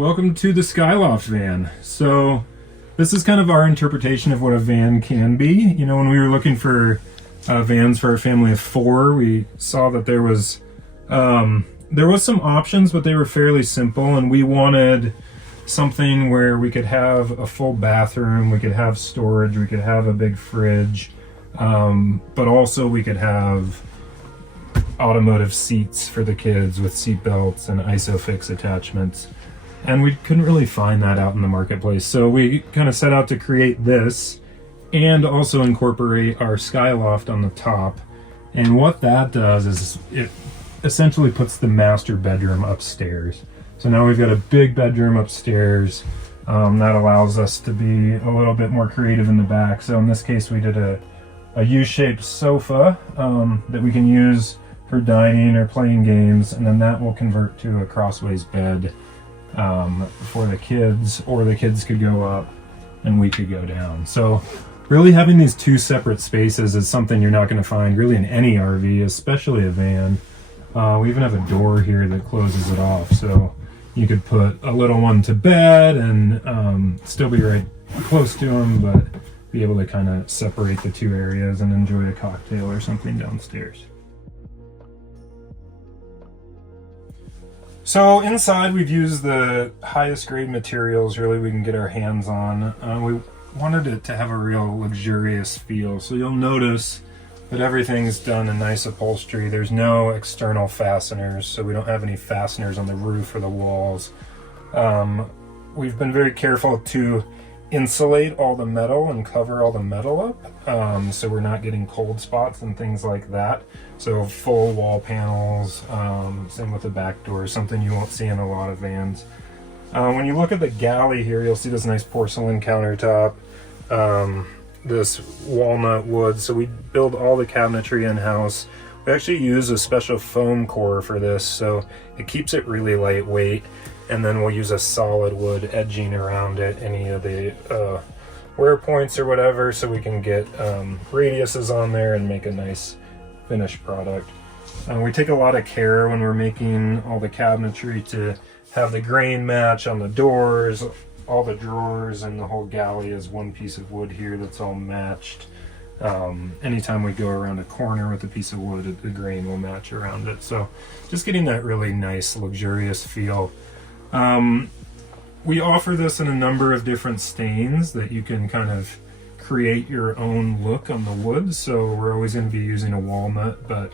Welcome to the Skyloft van. So this is kind of our interpretation of what a van can be. You know, when we were looking for vans for a family of 4, we saw that there was some options, but they were fairly simple, and we wanted something where we could have a full bathroom, we could have storage, we could have a big fridge, but also we could have automotive seats for the kids with seat belts and ISOFIX attachments. And we couldn't really find that out in the marketplace. So we kind of set out to create this and also incorporate our Skyloft on the top. And what that does is it essentially puts the master bedroom upstairs. So now we've got a big bedroom upstairs that allows us to be a little bit more creative in the back. So in this case, we did a U-shaped sofa that we can use for dining or playing games, and then that will convert to a crossways bed for the kids, or the kids could go up and we could go down. So really having these 2 separate spaces is something you're not going to find really in any RV, especially a van. We even have a door here that closes it off, so you could put a little one to bed and still be right close to them, but be able to kind of separate the 2 areas and enjoy a cocktail or something downstairs. So inside we've used the highest grade materials really we can get our hands on. We wanted it to have a real luxurious feel. So you'll notice that everything's done in nice upholstery. There's no external fasteners, so we don't have any fasteners on the roof or the walls. We've been very careful to insulate all the metal and cover all the metal up, so we're not getting cold spots and things like that. So full wall panels, same with the back door, something you won't see in a lot of vans. When you look at the galley here, you'll see this nice porcelain countertop, this walnut wood. So we build all the cabinetry in-house. We actually use a special foam core for this, so it keeps it really lightweight. And then we'll use a solid wood edging around it, any of the wear points or whatever, so we can get radiuses on there and make a nice finished product. We take a lot of care when we're making all the cabinetry to have the grain match on the doors, all the drawers, and the whole galley is one piece of wood here that's all matched. Anytime we go around a corner with a piece of wood, the grain will match around it. So just getting that really nice, luxurious feel. We offer this in a number of different stains that you can kind of create your own look on the wood. So we're always going to be using a walnut, but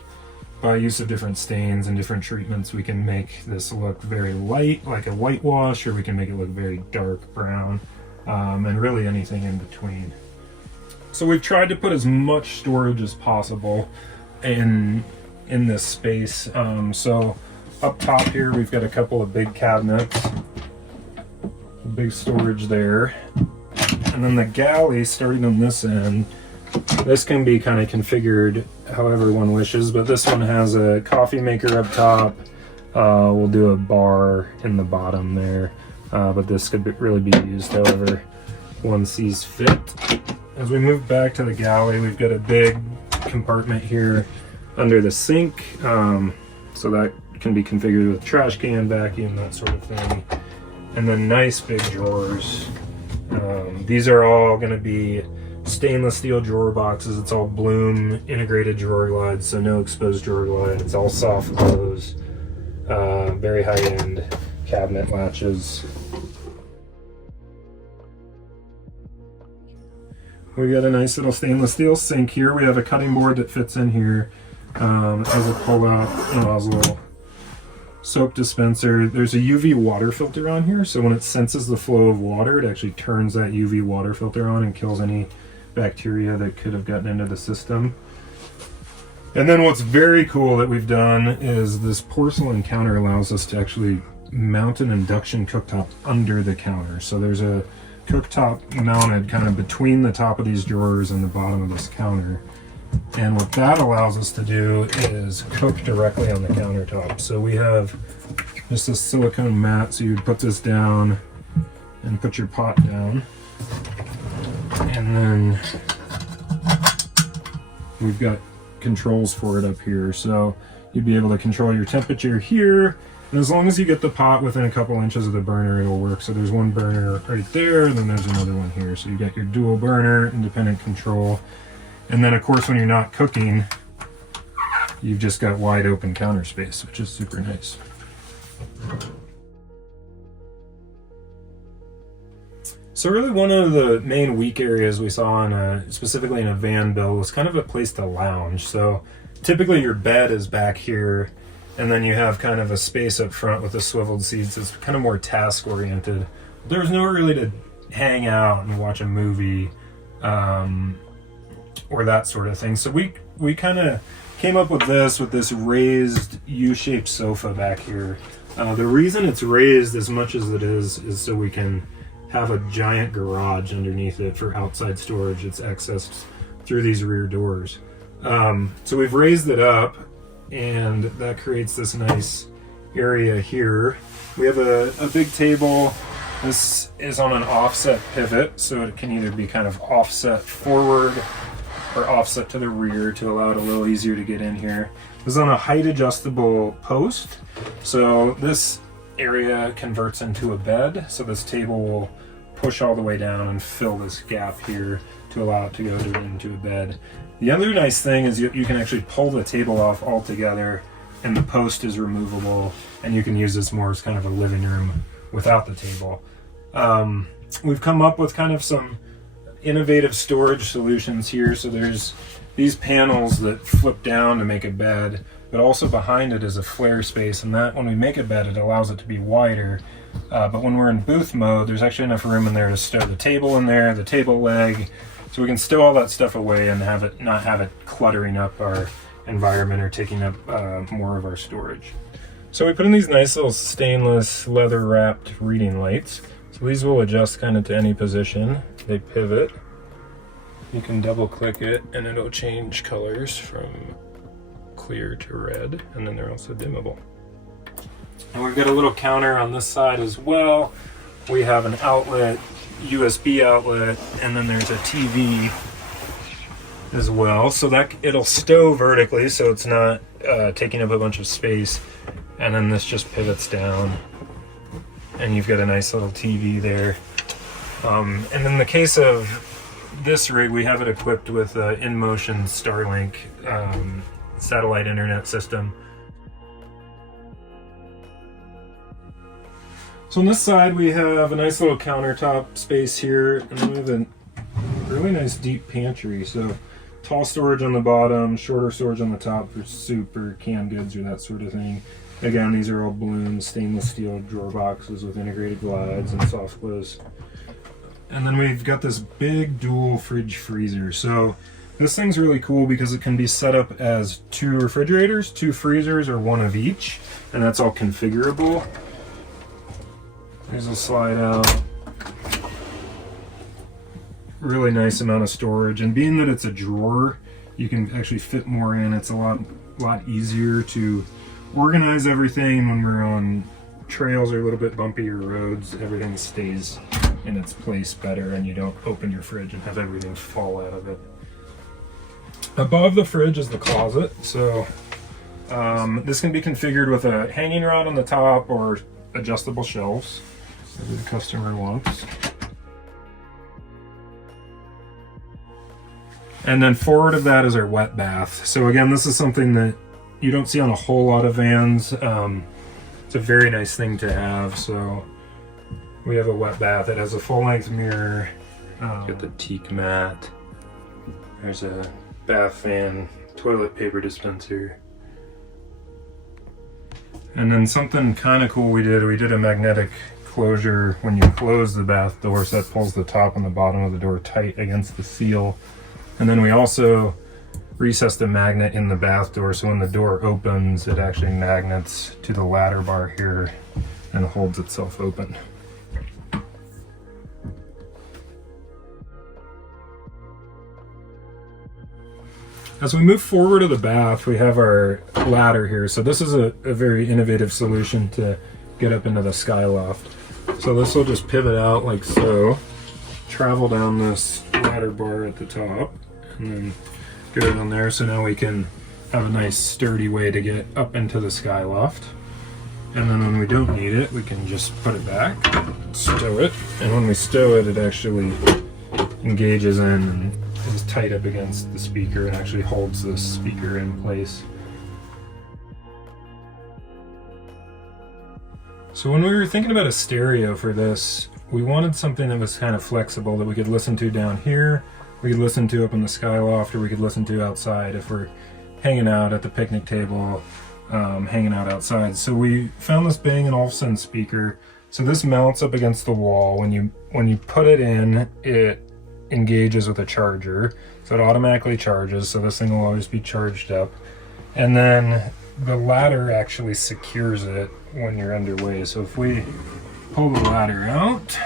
by use of different stains and different treatments, we can make this look very light, like a whitewash, or we can make it look very dark brown, and really anything in between. So we've tried to put as much storage as possible in this space. So up top here, we've got a couple of big cabinets, big storage there. And then the galley, starting on this end, this can be kind of configured however one wishes, but this one has a coffee maker up top. We'll do a bar in the bottom there, but this could really be used however one sees fit. As we move back to the galley, we've got a big compartment here under the sink, so that can be configured with trash can, vacuum, that sort of thing. And then nice big drawers. These are all going to be stainless steel drawer boxes. It's all Bloom integrated drawer glides, so no exposed drawer glide. It's all soft close, very high-end cabinet latches. We got a nice little stainless steel sink here. We have a cutting board that fits in here. Has a pull-out nozzle. Soap dispenser. There's a UV water filter on here, so when it senses the flow of water, it actually turns that UV water filter on and kills any bacteria that could have gotten into the system. And then what's very cool that we've done is this porcelain counter allows us to actually mount an induction cooktop under the counter. So there's a cooktop mounted kind of between the top of these drawers and the bottom of this counter. And what that allows us to do is cook directly on the countertop. So we have just a silicone mat, so you'd put this down and put your pot down. And then we've got controls for it up here. So you'd be able to control your temperature here, And as long as you get the pot within a couple inches of the burner, it'll work. So there's one burner right there, and then there's another one here. So you got your dual burner, independent control. And then of course, when you're not cooking, you've just got wide open counter space, which is super nice. So really one of the main weak areas we saw in specifically in a van build was kind of a place to lounge. So typically your bed is back here, and then you have kind of a space up front with the swiveled seats. It's kind of more task oriented. There was nowhere really to hang out and watch a movie or that sort of thing. So we kind of came up with this raised U-shaped sofa back here. The reason it's raised as much as it is so we can have a giant garage underneath it for outside storage. It's accessed through these rear doors. So we've raised it up, and that creates this nice area here. We have a big table. This is on an offset pivot, so it can either be kind of offset forward or offset to the rear to allow it a little easier to get in here. This is on a height adjustable post, so this area converts into a bed, so this table will push all the way down and fill this gap here to allow it to go into a bed. The other nice thing is you can actually pull the table off altogether, and the post is removable, and you can use this more as kind of a living room without the table. We've come up with kind of some innovative storage solutions here. So there's these panels that flip down to make a bed, but also behind it is a flare space, and that when we make a bed, it allows it to be wider. But when we're in booth mode, there's actually enough room in there to stow the table in there, the table leg, so we can stow all that stuff away and not have it cluttering up our environment or taking up more of our storage. So we put in these nice little stainless leather wrapped reading lights. So these will adjust kind of to any position. They pivot. You can double click it and it'll change colors from clear to red, and then they're also dimmable. And we've got a little counter on this side as well. We have an outlet, USB outlet, and then there's a TV as well. So that it'll stow vertically, so it's not taking up a bunch of space. And then this just pivots down, and you've got a nice little TV there. And in the case of this rig, we have it equipped with an in-motion Starlink satellite internet system. So on this side, we have a nice little countertop space here, and then we have a really nice deep pantry. So tall storage on the bottom, shorter storage on the top for soup or canned goods or that sort of thing. Again, these are all balloon stainless steel drawer boxes with integrated glides and soft close. And then we've got this big dual fridge freezer. So this thing's really cool because it can be set up as 2 refrigerators, 2 freezers, or 1 of each, and that's all configurable. There's a slide out. Really nice amount of storage, and being that it's a drawer, you can actually fit more in. It's a lot easier to organize everything when we're on trails or a little bit bumpier roads. Everything stays in its place better, and you don't open your fridge and have everything fall out of it. Above the fridge is the closet, so this can be configured with a hanging rod on the top or adjustable shelves, whatever the customer wants. And then forward of that is our wet bath. So again, this is something that you don't see on a whole lot of vans. It's a very nice thing to have. So we have a wet bath. It has a full-length mirror. Got the teak mat. There's a bath fan, toilet paper dispenser. And then something kind of cool we did a magnetic closure when you close the bath door, so that pulls the top and the bottom of the door tight against the seal. And then we also recessed a magnet in the bath door, so when the door opens, it actually magnets to the ladder bar here and holds itself open. As we move forward to the bath, we have our ladder here. So this is a very innovative solution to get up into the Skyloft. So this will just pivot out like so, travel down this ladder bar at the top, and then get it on there. So now we can have a nice sturdy way to get up into the Skyloft. And then when we don't need it, we can just put it back, stow it, and when we stow it, it actually engages in and is tight up against the speaker and actually holds the speaker in place. So when we were thinking about a stereo for this, we wanted something that was kind of flexible that we could listen to down here, we could listen to up in the Skyloft, or we could listen to outside if we're hanging out at the picnic table, hanging out outside. So we found this Bang & Olufsen speaker. So this mounts up against the wall. When you put it in, it engages with a charger. So it automatically charges, so this thing will always be charged up. And then the ladder actually secures it when you're underway. So if we pull the ladder out,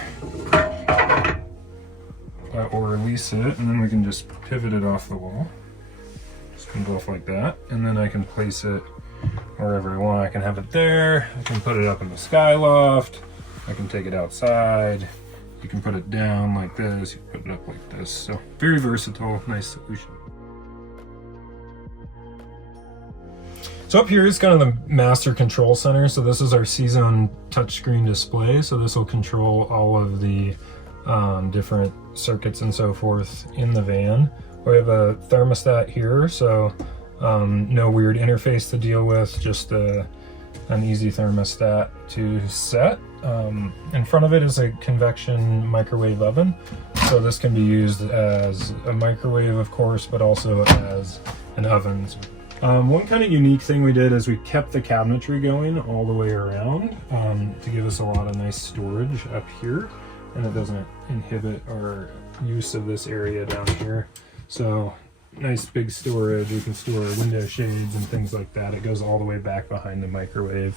or release it, and then we can just pivot it off the wall. Just comes off like that, and then I can place it wherever I want. I can have it there, I can put it up in the Skyloft, I can take it outside, you can put it down like this, you can put it up like this. So very versatile, nice solution. So up here is kind of the master control center. So this is our CZone touchscreen display. So this will control all of the different circuits and so forth in the van. We have a thermostat here, so no weird interface to deal with, just an easy thermostat to set. In front of it is a convection microwave oven. So this can be used as a microwave, of course, but also as an oven. One kind of unique thing we did is we kept the cabinetry going all the way around to give us a lot of nice storage up here, and it doesn't inhibit our use of this area down here. So nice big storage. We can store window shades and things like that. It goes all the way back behind the microwave.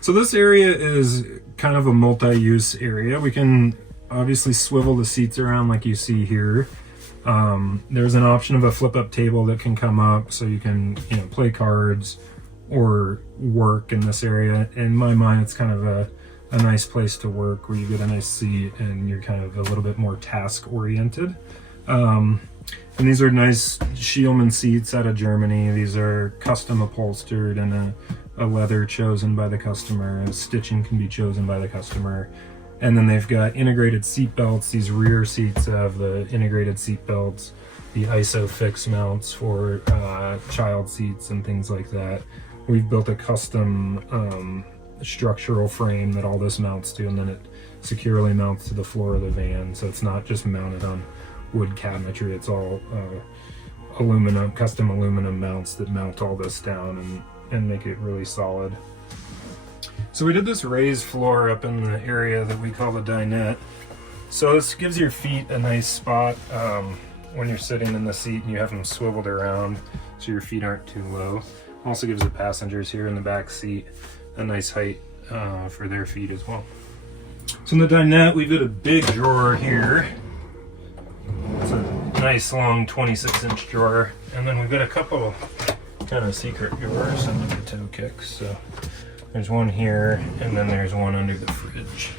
So this area is kind of a multi-use area. We can obviously swivel the seats around like you see here. There's an option of a flip-up table that can come up, so you can, play cards or work in this area. In my mind, it's kind of a nice place to work where you get a nice seat and you're kind of a little bit more task-oriented. And these are nice Schielmann seats out of Germany. These are custom upholstered and a leather chosen by the customer. Stitching can be chosen by the customer. And then they've got integrated seat belts. These rear seats have the integrated seat belts, the ISOFIX mounts for child seats and things like that. We've built a custom structural frame that all this mounts to, and then it securely mounts to the floor of the van. So it's not just mounted on wood cabinetry, it's all aluminum, custom aluminum mounts that mount all this down and make it really solid. So we did this raised floor up in the area that we call the dinette. So this gives your feet a nice spot when you're sitting in the seat and you have them swiveled around so your feet aren't too low. Also gives the passengers here in the back seat a nice height for their feet as well. So in the dinette, we've got a big drawer here. It's a nice long 26-inch drawer. And then we've got a couple kind of secret drawers under the toe kicks. So there's one here, and then there's one under the fridge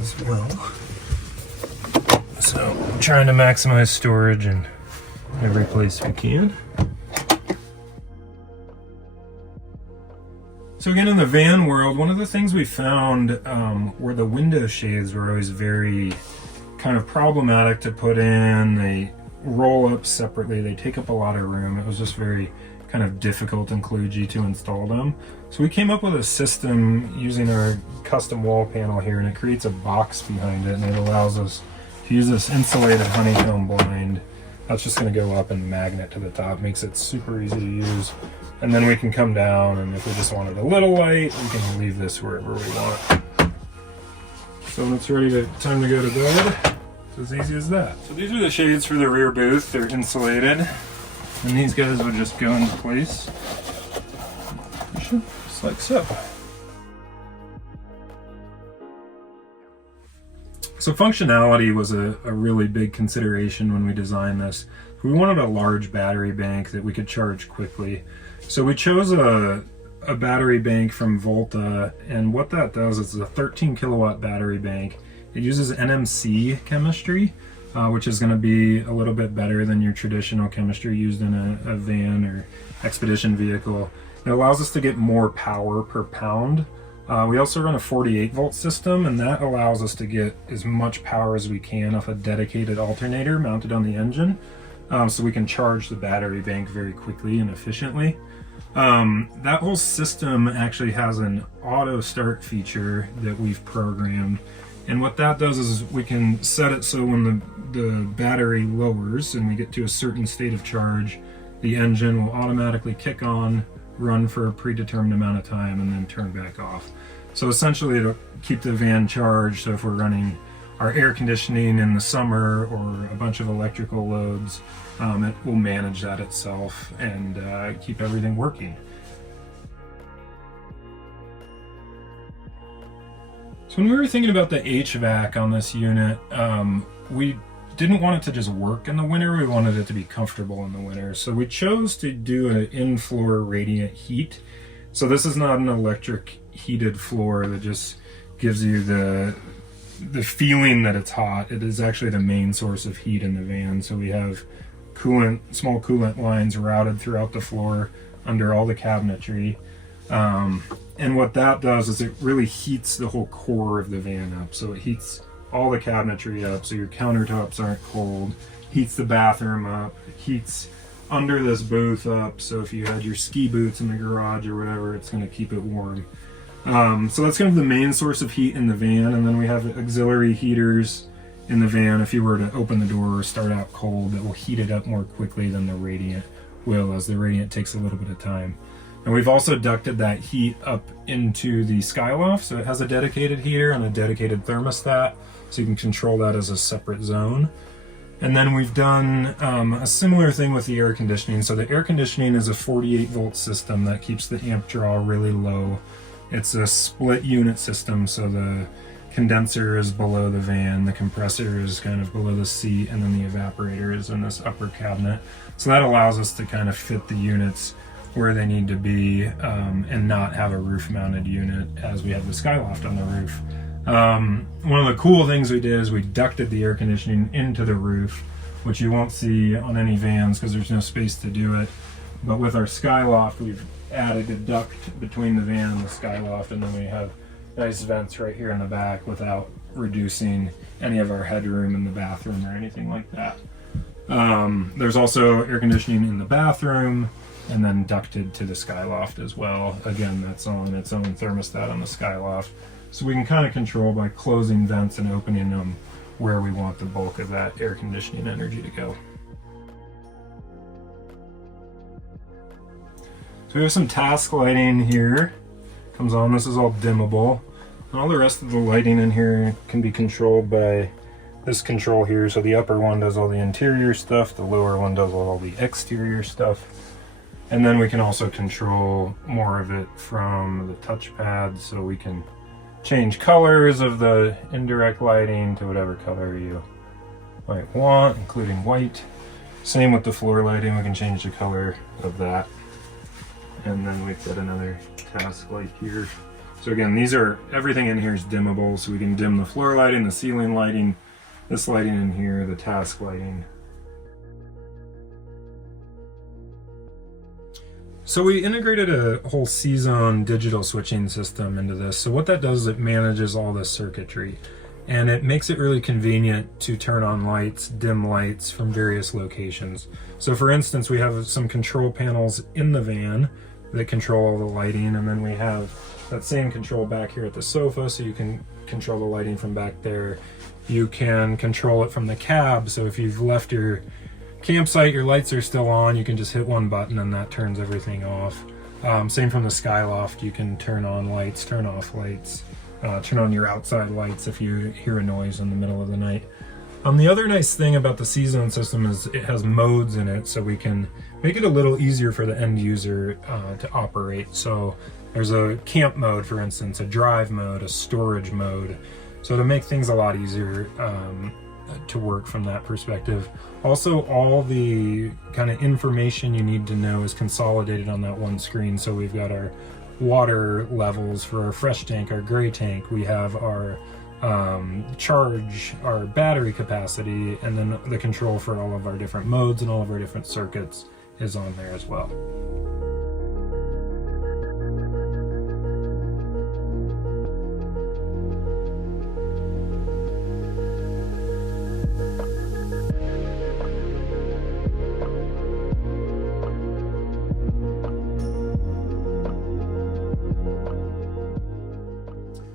as well. So I'm trying to maximize storage in every place we can. So again, in the van world, one of the things we found were the window shades were always very kind of problematic to put in. They roll up separately, they take up a lot of room. It was just very kind of difficult and kludgy to install them. So we came up with a system using our custom wall panel here, and it creates a box behind it, and it allows us to use this insulated honeycomb blind. That's just going to go up and magnet to the top, makes it super easy to use. And then we can come down, and if we just wanted a little light, we can leave this wherever we want. So when it's ready to time to go to bed, it's as easy as that. So these are the shades for the rear booth. They're insulated, and these guys would just go into place, just like so. So functionality was a really big consideration when we designed this. We wanted a large battery bank that we could charge quickly. So we chose a battery bank from Volta, and what that does is a 13 kilowatt battery bank. It uses NMC chemistry, which is going to be a little bit better than your traditional chemistry used in a van or expedition vehicle. It allows us to get more power per pound. We also run a 48 volt system, and that allows us to get as much power as we can off a dedicated alternator mounted on the engine, so we can charge the battery bank very quickly and efficiently. That whole system actually has an auto start feature that we've programmed, and what that does is we can set it so when the battery lowers and we get to a certain state of charge, the engine will automatically kick on, run for a predetermined amount of time, and then turn back off. So essentially it'll keep the van charged, so if we're running our air conditioning in the summer or a bunch of electrical loads, it will manage that itself and keep everything working. So when we were thinking about the HVAC on this unit, we didn't want it to just work in the winter, we wanted it to be comfortable in the winter. So we chose to do an in-floor radiant heat. So this is not an electric heated floor that just gives you the feeling that it's hot. It is actually the main source of heat in the van. So we have small coolant lines routed throughout the floor under all the cabinetry. And what that does is it really heats the whole core of the van up. So it heats all the cabinetry up so your countertops aren't cold, heats the bathroom up, heats under this booth up, so if you had your ski boots in the garage or whatever, it's going to keep it warm. So that's kind of the main source of heat in the van, and then we have auxiliary heaters in the van if you were to open the door or start out cold, that will heat it up more quickly than the radiant will, as the radiant takes a little bit of time. And we've also ducted that heat up into the Skyloft, so it has a dedicated heater and a dedicated thermostat, so you can control that as a separate zone. And then we've done a similar thing with the air conditioning. So the air conditioning is a 48 volt system that keeps the amp draw really low. It's a split unit system, so the condenser is below the van, the compressor is kind of below the seat, and then the evaporator is in this upper cabinet. So that allows us to kind of fit the units where they need to be and not have a roof mounted unit as we have the Skyloft on the roof. One of the cool things we did is we ducted the air conditioning into the roof, which you won't see on any vans because there's no space to do it. But with our Skyloft, we've added a duct between the van and the Skyloft, and then we have nice vents right here in the back without reducing any of our headroom in the bathroom or anything like that. There's also air conditioning in the bathroom and then ducted to the Skyloft as well. Again, that's on its own thermostat on the Skyloft. So we can kind of control by closing vents and opening them where we want the bulk of that air conditioning energy to go. So we have some task lighting here. Comes on, this is all dimmable. And all the rest of the lighting in here can be controlled by this control here. So the upper one does all the interior stuff, the lower one does all the exterior stuff. And then we can also control more of it from the touchpad, so we can change colors of the indirect lighting to whatever color you might want, including white. Same with the floor lighting, we can change the color of that. And then we've got another task light here. So again, everything in here is dimmable, so we can dim the floor lighting, the ceiling lighting, this lighting in here, the task lighting. So we integrated a whole CZone digital switching system into this. So what that does is it manages all the circuitry, and it makes it really convenient to turn on lights, dim lights from various locations. So for instance, we have some control panels in the van that control all the lighting, and then we have that same control back here at the sofa, so you can control the lighting from back there. You can control it from the cab, so if you've left your campsite, your lights are still on, you can just hit one button and that turns everything off. Same from the Skyloft, you can turn on lights, turn off lights, turn on your outside lights if you hear a noise in the middle of the night. The other nice thing about the CZone system is it has modes in it, so we can make it a little easier for the end user to operate. So there's a camp mode, for instance, a drive mode, a storage mode. So to make things a lot easier to work from that perspective. Also, all the kind of information you need to know is consolidated on that one screen. So we've got our water levels for our fresh tank, our gray tank. We have our charge our battery capacity, and then the control for all of our different modes and all of our different circuits is on there as well.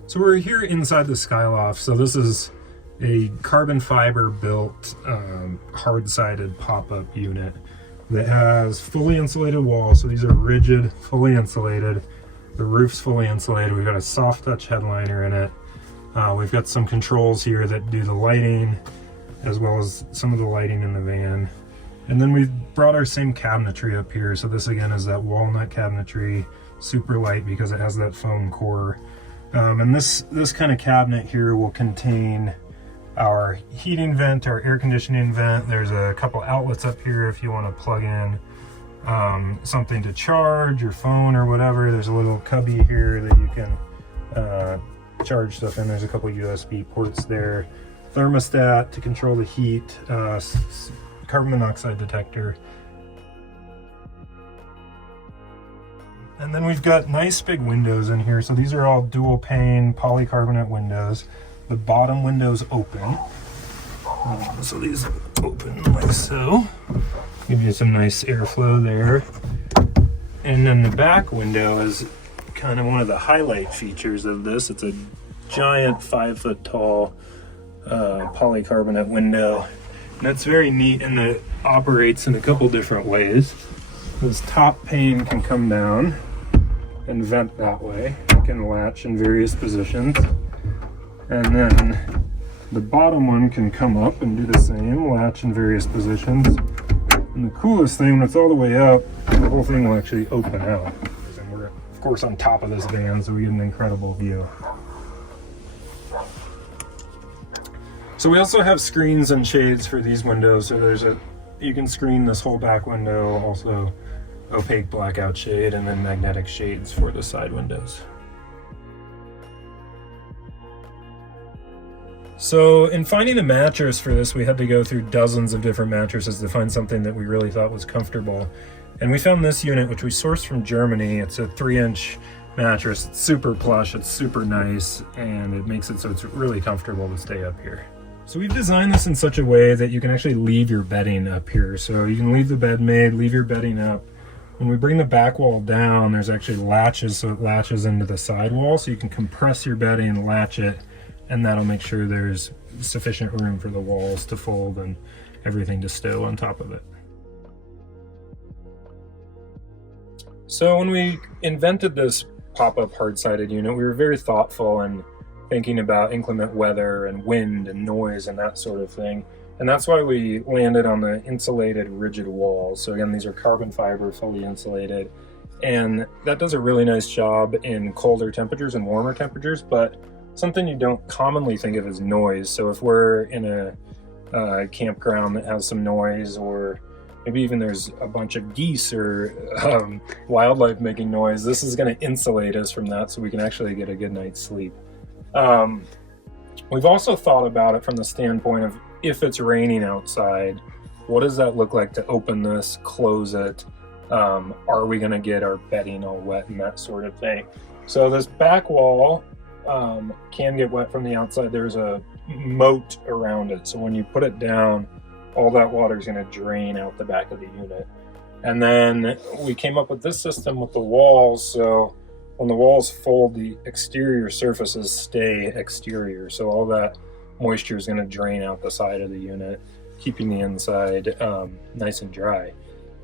So we're here inside the Skyloft. So this is a carbon fiber built hard-sided pop-up unit that has fully insulated walls. So these are rigid, fully insulated. The roof's fully insulated. We've got a soft touch headliner in it. We've got some controls here that do the lighting as well as some of the lighting in the van. And then we've brought our same cabinetry up here. So this again is that walnut cabinetry, super light because it has that foam core. And this kind of cabinet here will contain our heating vent, our air conditioning vent. There's a couple outlets up here if you want to plug in something to charge your phone or whatever. There's a little cubby here that you can charge stuff in. There's a couple USB ports there. Thermostat to control the heat, carbon monoxide detector. And then we've got nice big windows in here. So these are all dual pane polycarbonate windows. The bottom windows open. So these open like so. Give you some nice airflow there. And then the back window is kind of one of the highlight features of this. It's a giant 5-foot tall polycarbonate window. And that's very neat, and it operates in a couple different ways. This top pane can come down and vent that way. It can latch in various positions. And then the bottom one can come up and do the same, latch in various positions. And the coolest thing, when it's all the way up, the whole thing will actually open out. And we're, of course, on top of this van, so we get an incredible view. So we also have screens and shades for these windows. So you can screen this whole back window, also opaque blackout shade, and then magnetic shades for the side windows. So in finding a mattress for this, we had to go through dozens of different mattresses to find something that we really thought was comfortable. And we found this unit, which we sourced from Germany. It's a 3-inch mattress. It's super plush, it's super nice, and it makes it so it's really comfortable to stay up here. So we've designed this in such a way that you can actually leave your bedding up here. So you can leave the bed made, leave your bedding up. When we bring the back wall down, there's actually latches, so it latches into the side wall, so you can compress your bedding and latch it, and that'll make sure there's sufficient room for the walls to fold and everything to stow on top of it. So when we invented this pop-up hard-sided unit, we were very thoughtful and thinking about inclement weather and wind and noise and that sort of thing. And that's why we landed on the insulated rigid walls. So again, these are carbon fiber, fully insulated. And that does a really nice job in colder temperatures and warmer temperatures, but something you don't commonly think of as noise. So if we're in a campground that has some noise, or maybe even there's a bunch of geese or wildlife making noise, this is going to insulate us from that so we can actually get a good night's sleep. We've also thought about it from the standpoint of, if it's raining outside, what does that look like to open this, close it? Are we going to get our bedding all wet and that sort of thing? So this back wall can get wet from the outside. There's a moat around it, so when you put it down, all that water is going to drain out the back of the unit. And then we came up with this system with the walls, so when the walls fold, the exterior surfaces stay exterior, so all that moisture is going to drain out the side of the unit, keeping the inside nice and dry.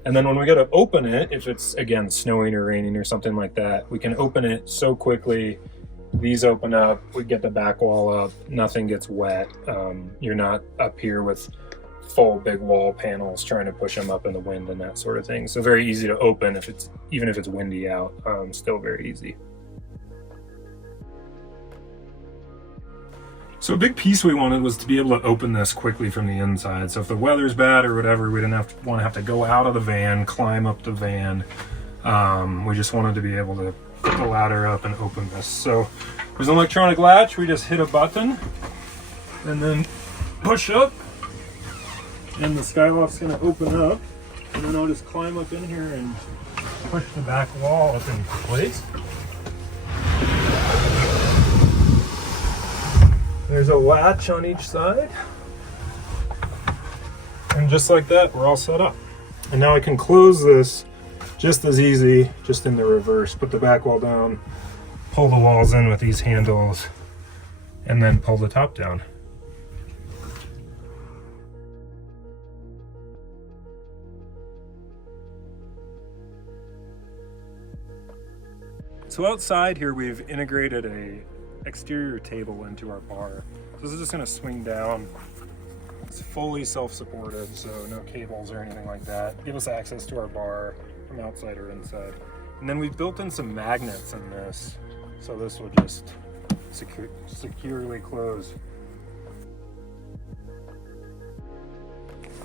And then when we go to open it, if it's again snowing or raining or something like that, we can open it so quickly. These open up, we get the back wall up, nothing gets wet. You're not up here with full big wall panels trying to push them up in the wind and that sort of thing. So very easy to open even if it's windy out, still very easy. So a big piece we wanted was to be able to open this quickly from the inside. So if the weather's bad or whatever, we didn't want to have to go out of the van, climb up the van. We just wanted to be able to put the ladder up and open this. So There's an electronic latch. We just hit a button and then push up, and the Skyloft's going to open up. And then I'll just climb up in here and push the back wall up into place. There's a latch on each side. And just like that, we're all set up. And now I can close this just as easy, just in the reverse. Put the back wall down, pull the walls in with these handles, and then pull the top down. So outside here, we've integrated a exterior table into our bar. So this is just gonna swing down. It's fully self-supported, so no cables or anything like that. Give us access to our bar from outside or inside. And then we've built in some magnets in this, so this will just securely close.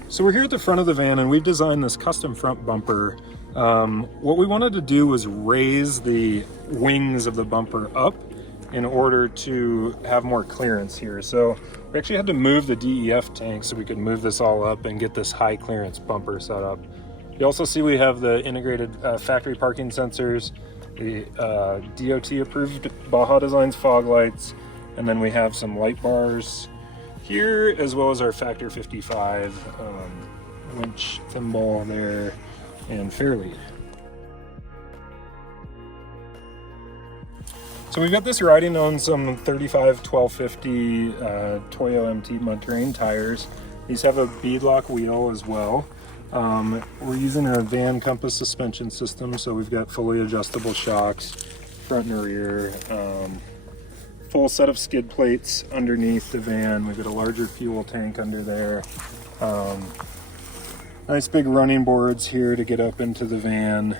So we're here at the front of the van, and we've designed this custom front bumper. What we wanted to do was raise the wings of the bumper up in order to have more clearance here. So we actually had to move the DEF tank so we could move this all up and get this high clearance bumper set up. You also see we have the integrated factory parking sensors, the DOT approved Baja Designs fog lights, and then we have some light bars here, as well as our Factor 55 winch thimble there and fairlead. So we've got this riding on some 35 1250 Toyo MT mud terrain tires. These have a beadlock wheel as well. We're using a van compass suspension system, so we've got fully adjustable shocks, front and rear. Full set of skid plates underneath the van. We've got a larger fuel tank under there. Nice big running boards here to get up into the van.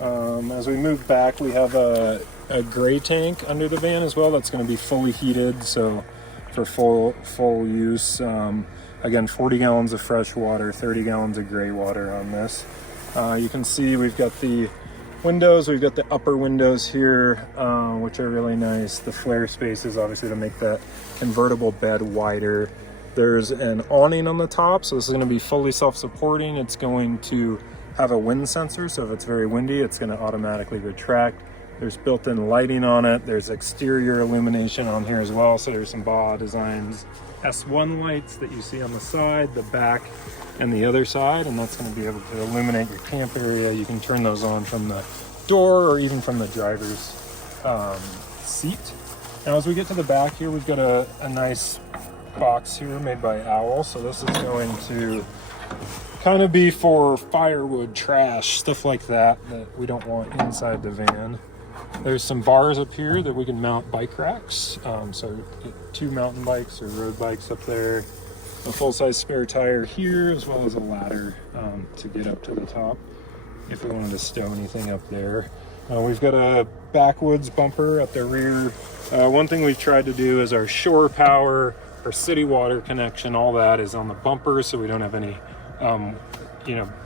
As we move back, we have a gray tank under the van as well that's going to be fully heated, so for full use. Again, 40 gallons of fresh water, 30 gallons of gray water on this. You can see we've got the windows, we've got the upper windows here, which are really nice. The flare spaces, obviously, to make that convertible bed wider. There's an awning on the top, so this is going to be fully self-supporting. It's going to have a wind sensor, so if it's very windy, it's going to automatically retract. There's built-in lighting on it. There's exterior illumination on here as well. So there's some Baja Designs S1 lights that you see on the side, the back, and the other side, and that's going to be able to illuminate your camp area. You can turn those on from the door or even from the driver's seat. Now as we get to the back here, we've got a nice box here made by Owl. So this is going to kind of be for firewood, trash, stuff like that we don't want inside the van. There's some bars up here that we can mount bike racks. So get 2 mountain bikes or road bikes up there. A full-size spare tire here, as well as a ladder to get up to the top if we wanted to stow anything up there. We've got a backwoods bumper at the rear. One thing we've tried to do is our shore power, our city water connection, all that is on the bumper, so we don't have any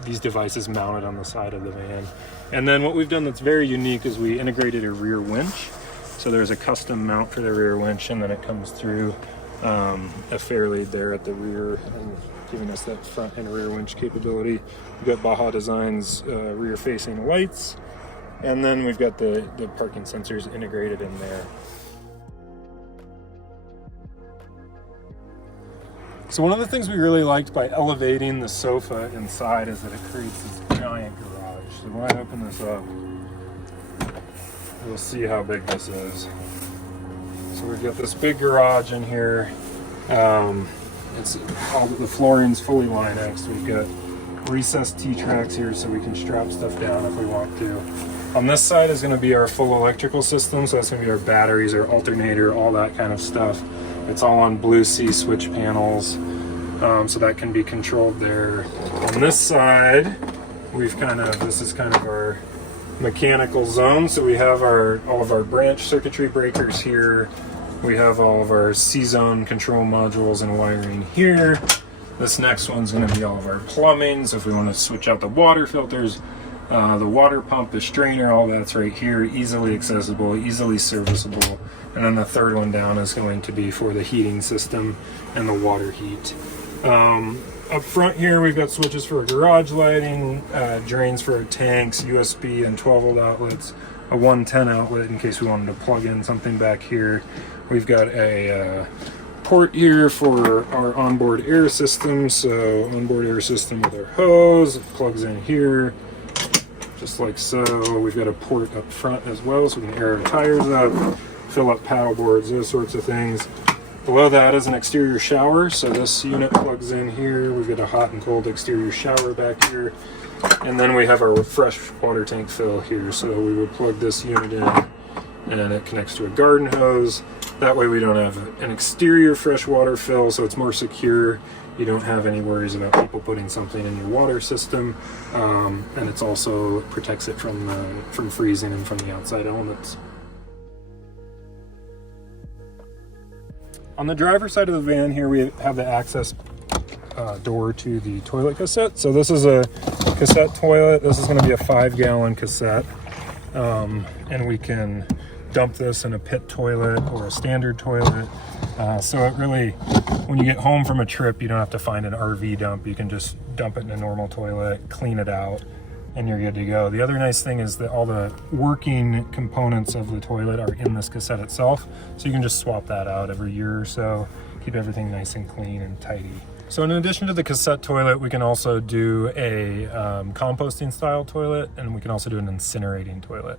these devices mounted on the side of the van. And then what we've done that's very unique is we integrated a rear winch. So there's a custom mount for the rear winch, and then it comes through a fairlead there at the rear, and giving us that front and rear winch capability. We've got Baja Designs rear facing lights, and then we've got the parking sensors integrated in there. So one of the things we really liked by elevating the sofa inside is that it creates this giant garage. So when I open this up, you'll see how big this is. So we've got this big garage in here. It's all the flooring's fully Line-X'd. We've got recessed T-tracks here so we can strap stuff down if we want to. On this side is going to be our full electrical system, so that's going to be our batteries, our alternator, all that kind of stuff. It's all on Blue Sea switch panels, so that can be controlled there. On this side, this is kind of our mechanical zone. So we have all of our branch circuitry breakers here. We have all of our CZone control modules and wiring here. This next one's going to be all of our plumbing. So if we want to switch out the water filters, The water pump, the strainer, all that's right here, easily accessible, easily serviceable. And then the third one down is going to be for the heating system and the water heat. Up front here, we've got switches for garage lighting, drains for our tanks, USB and 12-volt outlets, a 110 outlet in case we wanted to plug in something back here. We've got a port here for our onboard air system. So onboard air system with our hose, it plugs in here, just like so. We've got a port up front as well, so we can air our tires up, fill up paddle boards, those sorts of things. Below that is an exterior shower, so this unit plugs in here. We've got a hot and cold exterior shower back here. And then we have our fresh water tank fill here. So we would plug this unit in and it connects to a garden hose. That way we don't have an exterior fresh water fill, so it's more secure. You don't have any worries about people putting something in your water system. And it's also protects it from freezing and from the outside elements. On the driver's side of the van here, we have the access door to the toilet cassette. So this is a cassette toilet. This is going to be a 5-gallon cassette. And we can dump this in a pit toilet or a standard toilet. So it really, when you get home from a trip, you don't have to find an RV dump. You can just dump it in a normal toilet, clean it out, and you're good to go. The other nice thing is that all the working components of the toilet are in this cassette itself, so you can just swap that out every year or so, keep everything nice and clean and tidy. So in addition to the cassette toilet, we can also do a composting style toilet, and we can also do an incinerating toilet.